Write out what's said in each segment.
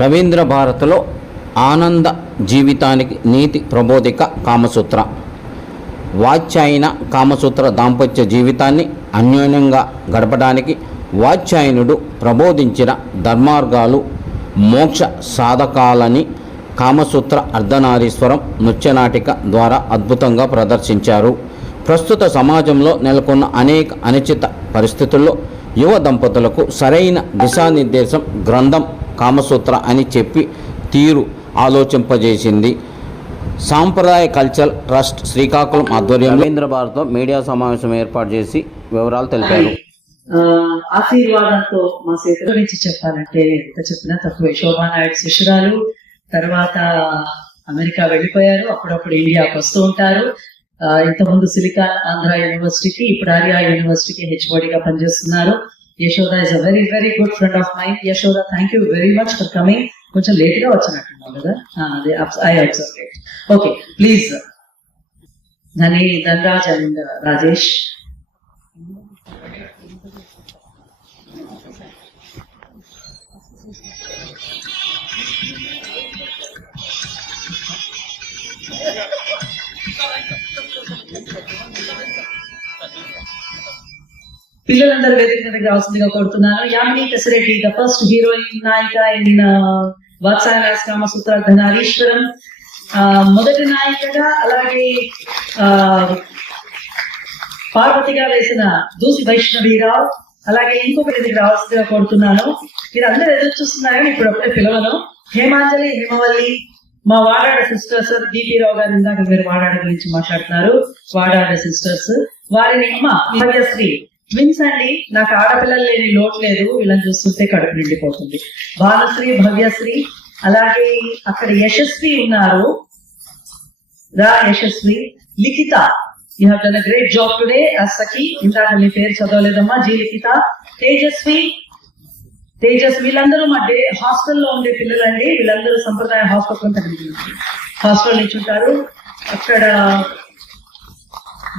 రవీంద్ర భారతిలో ఆనంద జీవితానికి నీతి ప్రబోధిక కామసూత్ర. వాత్స్యాయన కామసూత్ర దాంపత్య జీవితాన్ని అన్యోన్యంగా గడపడానికి వాత్స్యాయనుడు ప్రబోధించిన ధర్మార్గాలు మోక్ష సాధకాలని కామసూత్ర అర్ధనారీశ్వరం నృత్యనాటిక ద్వారా అద్భుతంగా ప్రదర్శించారు. ప్రస్తుత సమాజంలో నెలకొన్న అనేక అనుచిత పరిస్థితుల్లో యువ దంపతులకు సరైన దిశానిర్దేశం గ్రంథం కామసూత్ర అని చెప్పి తీరు ఆలోచింపజేసింది. సాంప్రదాయ కల్చరల్ ట్రస్ట్ శ్రీకాకుళం ఆధ్వర్యంలో రవీంద్ర భారతిలో మీడియా సమావేశం ఏర్పాటు చేసి వివరాలు తెలిపారు. ఆశీర్వాదంతో మా చేతి గురించి చెప్పాలంటే ఎంత చెప్పినా తక్కువే. శోభానాయుడు శిష్యురాలు, తర్వాత అమెరికా వెళ్ళిపోయారు, అప్పుడప్పుడు ఇండియాకి వస్తూ ఉంటారు. ఇంతకుముందు సిలికాన్ ఆంధ్ర యూనివర్సిటీకి, ఇప్పుడు ఆర్యా యూనివర్సిటీకి హెచ్ఓడిగా పనిచేస్తున్నారు. Yashoda is a very very good friend of mind. Yashoda, thank you very much for coming. కొంచెం లేట్ గా వచ్చినట్టున్నావు కదా, అదే I observe it. Okay, please Dhanraj and Rajesh. పిల్లలందరూ వేదిక మీదకి రావాల్సిందిగా కోరుతున్నాను. Yamini Kasireddy, the first heroine, నాయిక ఇన్ వాత్స్యాయన కామసూత్ర అర్ధనారీశ్వరం. మొదటి నాయికగా, అలాగే పార్వతిగా వేసిన దూసి వైష్ణవీరావు, అలాగే ఇంకొక వేదిక రావాల్సిందిగా కోరుతున్నాను. మీరు అందరూ ఎదురు చూస్తున్నారు, ఇప్పుడు అప్పుడే పిలవను. హేమాంజలి, హిమవల్లి, మా వాడాడ సిస్టర్స్. డిపి రావు గారు ఇందాక మీరు వాడాడ గురించి మాట్లాడుతున్నారు. వాడాడ సిస్టర్స్, వారిని అమ్మ భాగ్యశ్రీ ట్విన్స్ అండి. నాకు ఆడపిల్లలు లేని లోటు లేదు, వీళ్ళని చూస్తుంటే కడుపు నిండిపోతుంది. భానుశ్రీ, భవ్యశ్రీ, అలాగే అక్కడ యశస్వి ఉన్నారు. Yashasvi, Likhitha, you have done a great job today as Sakhi. ఇందాక మీ పేరు చదవలేదమ్మా. జీ లిఖిత, తేజస్వి, వీళ్ళందరూ మా హాస్టల్లో ఉండే పిల్లలండి. వీళ్ళందరూ సంప్రదాయ హాస్టల్ నుంచి ఉంటారు. అక్కడ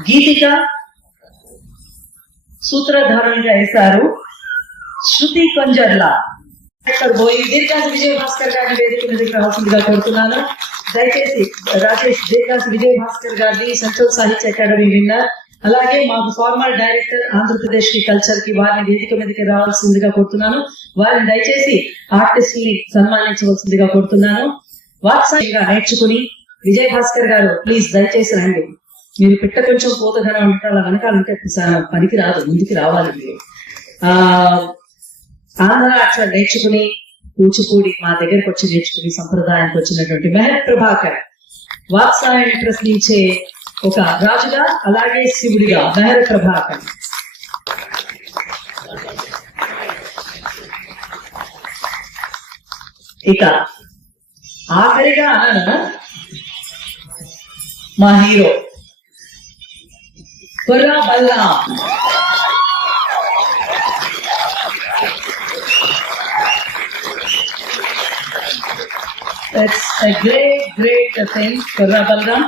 గీతిక సూత్రధారణగా వేశారు. శృతి కొంజర్లా, దీర్ఘాసి విజయ భాస్కర్ గారిని వేదిక మీదకి రావాల్సిందిగా కోరుతున్నాను. దయచేసి రాజేష్, దీర్ఘాసి విజయ భాస్కర్ గారిని సెంట్రల్ సాహిత్య అకాడమీ విన్నర్, అలాగే మాకు ఫార్మర్ డైరెక్టర్ ఆంధ్రప్రదేశ్ కి కల్చర్ కి, వారిని వేదిక మీదకి రావాల్సిందిగా కోరుతున్నాను. వారిని దయచేసి ఆర్టిస్ట్ ని సన్మానించవలసిందిగా కోరుతున్నాను. వాత్సల్యంగా నేర్చుకుని విజయ భాస్కర్ గారు ప్లీజ్ దయచేసి రండి. మీరు పిట్ట కొంచెం పోతగానే ఉంటారు, అలా వెనకాలంటే పనికి రాదు, ముందుకు రావాలి మీరు. ఆంధ్ర అక్షరం నేర్చుకుని కూచిపూడి మా దగ్గరకు వచ్చి నేర్చుకుని సంప్రదాయానికి వచ్చినటువంటి మెహర్ ప్రభాకర్, వాత్స్యాయని ప్రశ్నించే ఒక రాజుగా, అలాగే శివుడిగా మెహర్ ప్రభాకర్. ఇక ఆఖరిగా మా హీరో కుర్రా బల్లాం. గ్రేట్ థింగ్ కుర్రా బల్లాం.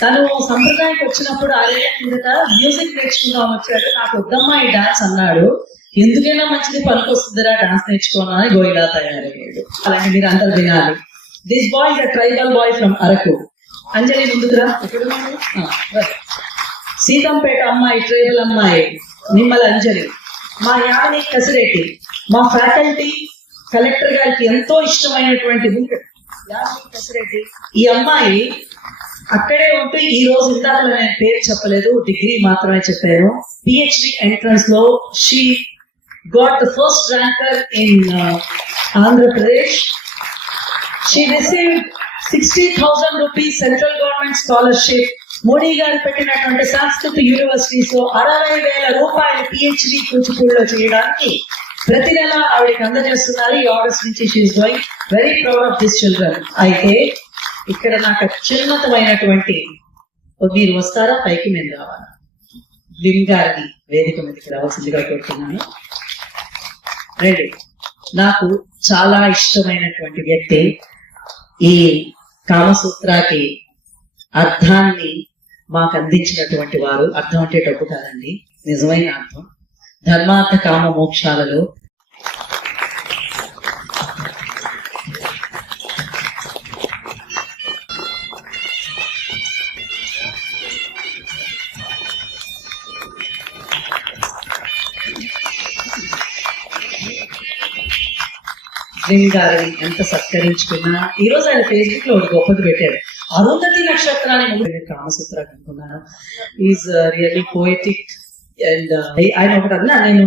తను సంప్రదాయానికి వచ్చినప్పుడు 6 ఏళ్ల కిందట మ్యూజిక్ నేర్చుకుందాం వచ్చాడు. నాకు వద్దమ్మా ఈ డాన్స్ అన్నాడు. ఎందుకైనా మంచిది, పనికొస్తుందిరా డాన్స్ నేర్చుకోను అని గోయిలా తయారయ్యాడు. అలాగే మీరు అందరు వినాలి. This boy is a tribal boy from Araku. Anjali ముందుకురా. సీతంపేట అమ్మాయి, ట్రైబల్ అమ్మాయి నిమ్మల అంజలి. మా యామిని కసిరెడ్డి, మా ఫ్యాకల్టీ, కలెక్టర్ గారికి ఎంతో ఇష్టమైనటువంటి యామిని కసిరెడ్డి. ఈ అమ్మాయి అక్కడే ఉంటూ, ఈ రోజు ఇందాక నేను పేరు చెప్పలేదు, డిగ్రీ మాత్రమే చెప్పాను. పిహెచ్డి ఎంట్రన్స్ లో she got the first ranker in Andhra Pradesh. She received 60,000 rupees central government scholarship. Modi గారు పెట్టినటువంటి సంస్కృత యూనివర్సిటీస్ 60,000 రూపాయలు పిహెచ్డి కూచిపూడిలో చేయడానికి ప్రతి నెల ఆవిడకి అందజేస్తున్నారు. ఈ ఆగస్ట్ నుంచి she is doing very proud of this children. అయితే ఇక్కడ నాకు చిన్నతమైనటువంటి, మీరు వస్తారా పైకి, నేను రావాలా? లిమ్ గారిని వేదిక మీదకి రావాల్సిందిగా కోరుతున్నాను. రండి. నాకు చాలా ఇష్టమైనటువంటి వ్యక్తి, ఈ కామసూత్రాకి అర్థాన్ని మాకు అందించినటువంటి వారు. అర్థం అంటే డబ్బు కాదండి, నిజమైన అర్థం. ధర్మార్థ కామ మోక్షాలలో విన్ గారిని ఎంత సత్కరించుకున్నా, ఈ రోజు ఆయన ఫేస్బుక్ లో ఒక గొప్పది పెట్టాడు, అరుంధతి నక్షత్రాన్ని ముందు కామసూత్ర అనుకున్నాను. Is really poetic. అండ్ ఆయన ఒకటి అన్నా, నేను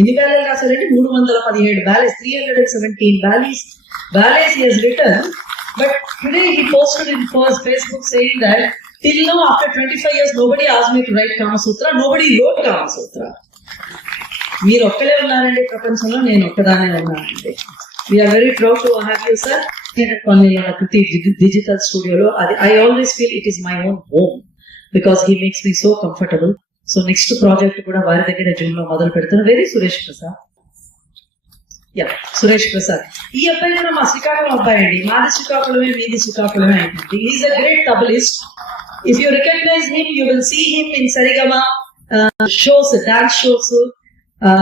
ఎన్ని బ్యాలెలు రాశారంటే 317 బ్యాలెస్, 317 బ్యాలెస్ he has written. But today he posted in first Facebook saying that till now after 25 years nobody asked me to write Kama Sutra, nobody wrote Kama Sutra. మీరు ఒక్కలే ఉన్నారండి ప్రపంచంలో, నేను ఒక్కదానే ఉన్నానండి. We are very proud to have you sir. Kriti digital స్టూడియోలో అది I always feel it is my own home because he makes me so comfortable. So next project కూడా వారి దగ్గర జూన్ లో మొదలు పెడుతున్నా. వెరీ సురేష్ ప్రసాద్, సురేష్ ప్రసాద్. ఈ అబ్బాయి కూడా మా శ్రీకాకుళం అబ్బాయి అండి. మాది శ్రీకాకుళమే, మీది శ్రీకాకుళమే అయిపోయింది. Is a great tablist. If you recognise him you will see him in Saregama shows, dance shows.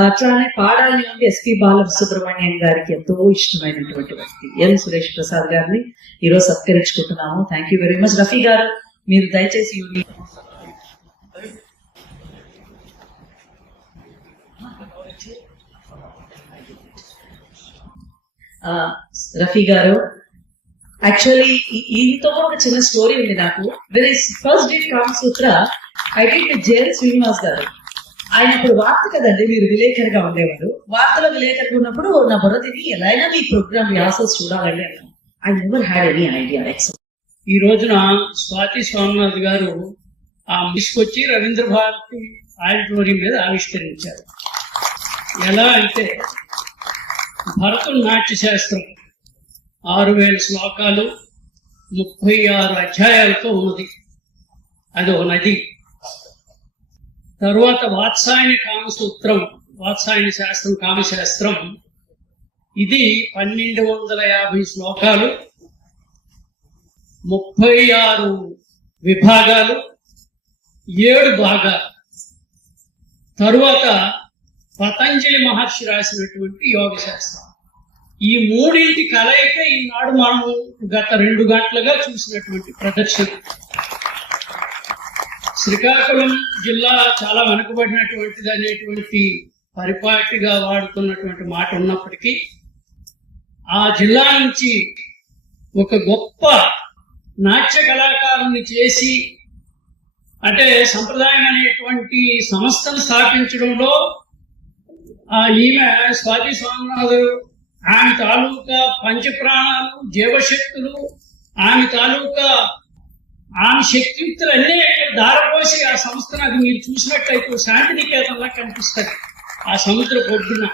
అట్లానే పాడాలి నుండి ఎస్పి బాలసుబ్రహ్మణ్యం గారికి ఎంతో ఇష్టమైనటువంటి వ్యక్తి ఎన్ సురేష్ ప్రసాద్ గారిని ఈరోజు సత్కరించుకుంటున్నాము. Thank you very much. Rafi గారు, మీరు దయచేసి రఫీ గారు, యాక్చువల్లీ ఈయనతో ఒక చిన్న స్టోరీ ఉంది నాకు. Very first date Kamasutra I did with JL Srinivas గారు. ఆయన ఇప్పుడు వార్త కదండి, మీరు విలేకరిగా ఉండేవారు. వార్తలో విలేకరిగా ఉన్నప్పుడు నా బుర్ర తిని ఎలా అయినా మీ ప్రోగ్రామ్ వ్యాసస్ చూడాలండి అన్నాను. I never had any idea. ఈ రోజున స్వాతి సోమనాథ్ గారు ఆ తీసుకొచ్చి రవీంద్ర భారతి ఆడిటోరియం మీద ఆవిష్కరించారు. ఎలా అంటే భరతనాట్య శాస్త్రం 6000 శ్లోకాలు 36 అధ్యాయాలతో ఉన్నది. అది ఒక నది. తరువాత వాత్సాయన కామసూత్రం, వాత్సాయన శాస్త్రం, కామశాస్త్రం, ఇది 1250 శ్లోకాలు, 36 విభాగాలు, 7 భాగాలు. తరువాత పతంజలి మహర్షి రాసినటువంటి యోగ శాస్త్రం. ఈ మూడింటి కలయిక ఈనాడు మనము గత 2 గంటలుగా చూసినటువంటి ప్రదర్శన. శ్రీకాకుళం జిల్లా చాలా వెనుకబడినటువంటిది అనేటువంటి పరిపాటిగా వాడుతున్నటువంటి మాట ఉన్నప్పటికీ ఆ జిల్లా నుంచి ఒక గొప్ప నాట్య కళాకారుని చేసి, అంటే సంప్రదాయం అనేటువంటి సంస్థను స్థాపించడంలో ఈమె స్వాతి సోమనాథ్, ఆమె తాలూకా పంచప్రాణాలు, జీవశక్తులు, ఆమె తాలూకా ఆమె శక్తియుక్తులు అన్నీ దారపోసి ఆ సంస్థను, అది మీరు చూసినట్లయితే శాంతినికేతన్లా కనిపిస్తుంది ఆ సముద్ర పొడ్డున.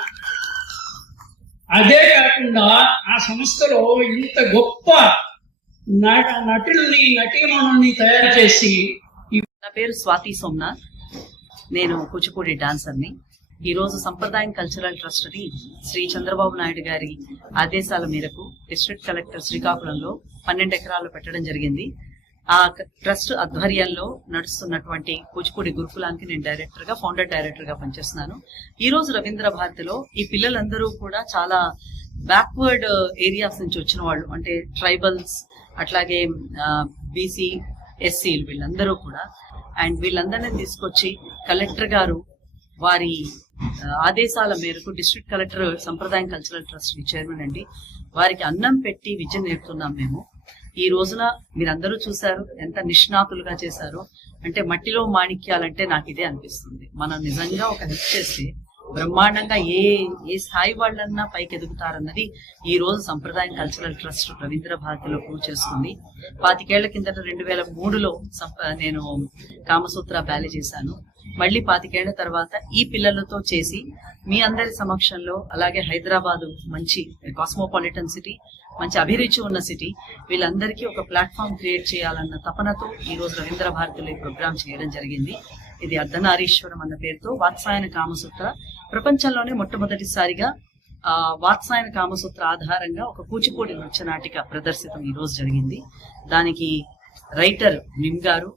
అదే కాకుండా ఆ సంస్థలో ఇంత గొప్ప నటుల్ని, నటీమణుల్ని తయారు చేసి. నా పేరు స్వాతి సోమనాథ్, నేను కూచిపూడి డాన్సర్ని. ఈ రోజు సంప్రదాయం కల్చరల్ ట్రస్ట్ ని శ్రీ చంద్రబాబు నాయుడు గారి ఆదేశాల మేరకు డిస్ట్రిక్ట్ కలెక్టర్ శ్రీకాకుళంలో 12 ఎకరాలు పెట్టడం జరిగింది. ఆ ట్రస్ట్ ఆధ్వర్యంలో నడుస్తున్నటువంటి కూచిపూడి గురుకులానికి నేను డైరెక్టర్ గా, ఫౌండర్ డైరెక్టర్ గా పనిచేస్తున్నాను. ఈ రోజు రవీంద్ర భారతిలో ఈ పిల్లలందరూ కూడా చాలా బ్యాక్వర్డ్ ఏరియాస్ నుంచి వచ్చిన వాళ్ళు, అంటే ట్రైబల్స్, అట్లాగే బీసీ, ఎస్సీలు, వీళ్ళందరూ కూడా. అండ్ వీళ్ళందరినీ తీసుకొచ్చి కలెక్టర్ గారు వారి ఆదేశాల మేరకు, డిస్ట్రిక్ట్ కలెక్టర్ సంప్రదాయం కల్చరల్ ట్రస్ట్ చైర్మన్ అండి, వారికి అన్నం పెట్టి విద్య నేర్పుతున్నాం మేము. ఈ రోజున మీరందరూ చూశారు ఎంత నిష్ణాతులుగా చేశారో. అంటే మట్టిలో మాణిక్యాలంటే నాకు ఇదే అనిపిస్తుంది. మనం నిజంగా ఒక హెల్ప్ చేస్తే బ్రహ్మాండంగా ఏ స్థాయి వాళ్ళన్నా పైకి ఎదుగుతారన్నది ఈ రోజు సంప్రదాయం కల్చరల్ ట్రస్ట్ రవీంద్ర భారతిలో ప్రూవ్ చేసుకుంది. 25 ఏళ్ల కిందట 2003లో నేను కామసూత్ర బ్యాలీ చేశాను. మళ్ళీ 25 ఏళ్ల తర్వాత ఈ పిల్లలతో చేసి మీ అందరి సమక్షంలో, అలాగే హైదరాబాదు మంచి కాస్మోపాలిటన్ సిటీ, మంచి అభిరుచి ఉన్న సిటీ, వీళ్ళందరికీ ఒక ప్లాట్ఫామ్ క్రియేట్ చేయాలన్న తపనతో ఈ రోజు రవీంద్ర భారతిలో ఈ ప్రోగ్రామ్ చేయడం జరిగింది. ఇది అర్ధనారీశ్వరం అన్న పేరుతో వాత్సాయన కామసూత్ర. ప్రపంచంలోనే మొట్టమొదటిసారిగా వాత్సాయన కామసూత్ర ఆధారంగా ఒక కూచిపూడి నృత్య నాటిక ప్రదర్శితం ఈ రోజు జరిగింది. దానికి రైటర్ నిమ్ గారు,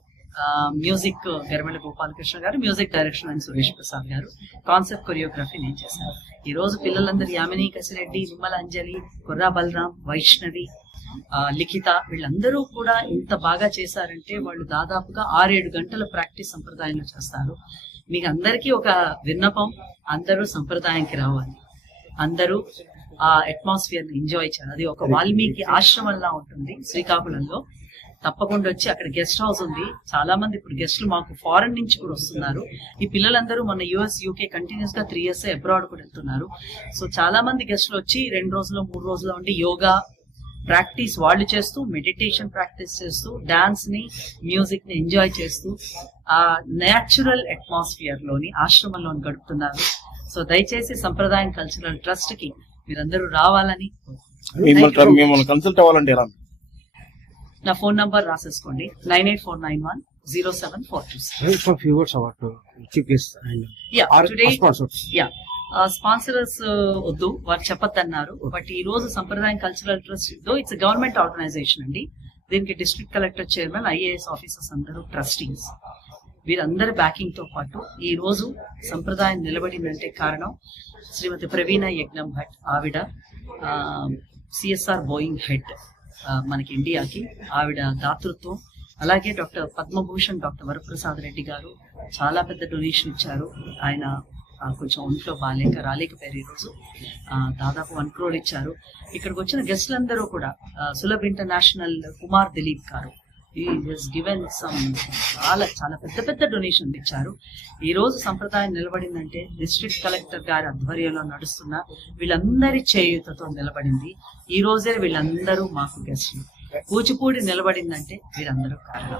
మ్యూజిక్ గరిమెళ్ళ గోపాలకృష్ణ గారు, music direction and Suresh Prasad గారు, కాన్సెప్ట్ కొరియోగ్రఫీ నేను చేశాను. ఈ రోజు పిల్లలందరూ యామిని కసిరెడ్డి, నిమ్మల అంజలి, కుర్రా బలరాం, వైష్ణవి, లిఖిత, వీళ్ళందరూ కూడా ఇంత బాగా చేశారంటే వాళ్ళు దాదాపుగా 6-7 గంటల ప్రాక్టీస్ సంప్రదాయంలో చేస్తారు. మీకు అందరికీ ఒక విన్నపం, అందరూ సంప్రదాయానికి రావాలి. అందరూ ఆ అట్మాస్ఫియర్ ని ఎంజాయ్ చేయాలి. అది ఒక వాల్మీకి ఆశ్రమంలా ఉంటుంది శ్రీకాకుళంలో. తప్పకుండా వచ్చి, అక్కడ గెస్ట్ హౌస్ ఉంది. చాలా మంది ఇప్పుడు గెస్టులు మాకు ఫారెన్ నుంచి కూడా వస్తున్నారు. ఈ పిల్లలందరూ మన యుఎస్, యూకే కంటిన్యూస్ గా 3 years అబ్రాడ్ కూడా వెళ్తున్నారు. సో చాలా మంది గెస్టులు వచ్చి 2 రోజులు 3 రోజులు ఉండి యోగా ప్రాక్టీస్ వాళ్ళు చేస్తూ, మెడిటేషన్ ప్రాక్టీస్ చేస్తూ, డాన్స్ ని, మ్యూజిక్ ని ఎంజాయ్ చేస్తూ ఆ నేచురల్ అట్మాస్ఫియర్ లోని ఆశ్రమంలోని గడుపుతున్నారు. సో దయచేసి సంప్రదాయం కల్చరల్ ట్రస్ట్ కి మీరందరూ రావాలని. మిమ్మల్ని కన్సల్ట్ అవ్వాలంటే ఎలా? నా phone number రాసేసుకోండి, 9849107426. For few words about chief guests and Yeah, our today- sponsors. Sponsorers వద్దు, వారు చెప్పొద్దన్నారు. బట్ ఈ రోజు Sampradayam cultural trust it's government organisation అండి. దీనికి district collector, chairman, IAS officers అందరూ ట్రస్టీస్. వీరందరి బ్యాకింగ్ తో పాటు ఈ రోజు సంప్రదాయం నిలబడిందంటే కారణం శ్రీమతి ప్రవీణ యజ్ఞం భట్. ఆవిడ సిఎస్ఆర్ బోయింగ్ హెడ్ మనకి ఇండియాకి. ఆవిడ దాతృత్వం, అలాగే డాక్టర్ పద్మభూషణ్ డాక్టర్ వరప్రసాద్ రెడ్డి గారు చాలా పెద్ద డొనేషన్ ఇచ్చారు. ఆయన కొంచెం ఒంట్లో రాలేకపోయారు. ఈరోజు దాదాపు 1 crore ఇచ్చారు. ఇక్కడికి వచ్చిన గెస్టులందరూ కూడా సులభ్ ఇంటర్నేషనల్ కుమార్ దిలీప్ గారు గివెన్ సమ్ చాలా పెద్ద పెద్ద డొనేషన్ ఇచ్చారు. ఈ రోజు సంప్రదాయం నిలబడిందంటే డిస్ట్రిక్ట్ కలెక్టర్ గారి ఆధ్వర్యంలో నడుస్తున్న వీళ్ళందరి చేయూతతో నిలబడింది. ఈ రోజే వీళ్ళందరూ మాకు గెస్టులు. కూచిపూడి నిలబడిందంటే వీరందరూ కారణం.